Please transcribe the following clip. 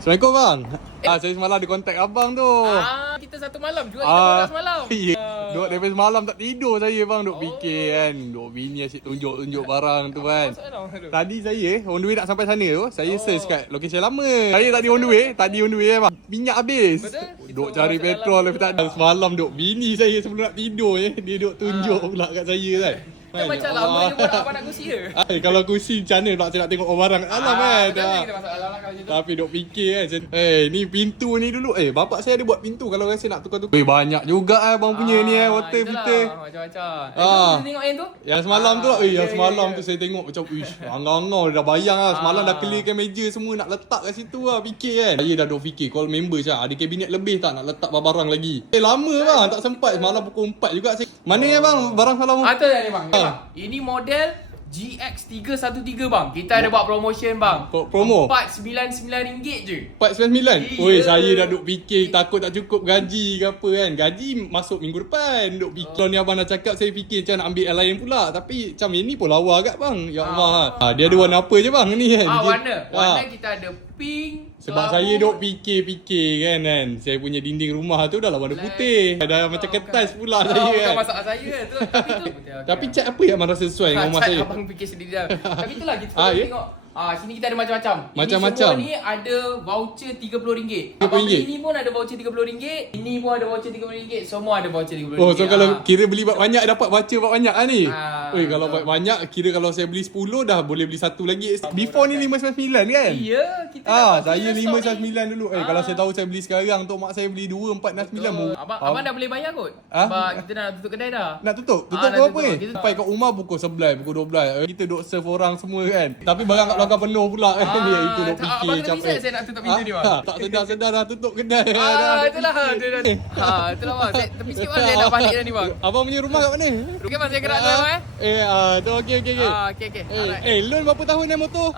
Assalamualaikum bang. Saya semalam ada kontak abang tu. Kita satu malam juga kita semalam. Ya. Duk daripada semalam tak tidur saya bang, duk fikir kan. Duk bini asyik tunjuk-tunjuk barang tu kan. Tadi saya on the way nak sampai sana tu, saya search kat location lama. Saya tadi on the way bang. Minyak habis. Duk cari petrol tapi tak ada. Semalam duk bini saya sebelum nak tidur dia duk tunjuk pula kat saya kan. Kita macam lama je pun abang nak kursi ke? Kalau kursi macam mana pula saya nak tengok barang alam kan. Kita masuk alam lah kalau macam tu. Tapi duk fikir kan. Ni pintu ni dulu. Bapak saya ada buat pintu kalau rasa nak tukar-tukar. Banyak juga abang punya ni water filter. Macam-macam. Kita tengok yang tu? Yang semalam tu lah. Yang semalam tu saya tengok macam angau-angau dah bayang lah. Semalam dah clearkan meja semua nak letak kat situ lah. Fikir kan. Saya dah duk fikir call member macam ada kabinet lebih tak nak letak barang lagi. Lama bang tak sempat. Semalam pukul 4 juga saya. Mana ya bang barang salam? Ada ni bang. Ini model GX313 bang. Kita ada buat promotion bang. Promo? RM499 je. RM499? Oi, saya dah duk fikir takut tak cukup gaji ke apa kan. Gaji masuk minggu depan. Duk fikir. Kalau ni abang dah cakap saya fikir macam nak ambil yang lain pula. Tapi macam ini pun lawa agak bang. Ya Allah. Dia ada warna apa je bang ni kan? Warna kita ada pink. Sebab saya duk fikir-fikir kan. Saya punya dinding rumah tu dah lah warna putih. Dah macam kertas pula saya kan. Bukan masalah saya tu. Tapi cat apa yang abang rasa sesuai dengan rumah saya? Abang fikir sendiri dah. Tapi itulah kita tengok. Sini kita ada macam-macam. Macam-macam. Ini semua ni ada voucher RM30. RM30. Abang beli ini pun ada voucher RM30. Ini pun ada voucher RM30. Semua ada voucher RM30. Oh, so kalau kira beli banyak dapat voucher banyak lah ni. Oi, kalau banyak kira kalau saya beli 10 dah boleh beli satu lagi. Before ni 599 kan? Ya, kita saya 599 dulu. Kalau saya tahu saya beli sekarang untuk mak saya beli 2499. Abang dah boleh bayar kot. Sebab kita dah nak tutup kedai dah. Nak tutup? Tutup pukul apa ni? Sampai kat rumah pukul 11, pukul 12. Kita duk serve orang semua kan. Tapi barang kat belakang penuh pula kan. Itu duk fikir macam apa. Saya nak tutup pintu ni bang. Tak sedar dah tutup kedai. Itulah. Itulah bang. Tapi sikit bang saya nak balik dah ni bang. Abang punya rumah kat mana? Okey bang saya gerak dulu tu okey. Okey. Loan berapa tahun motor?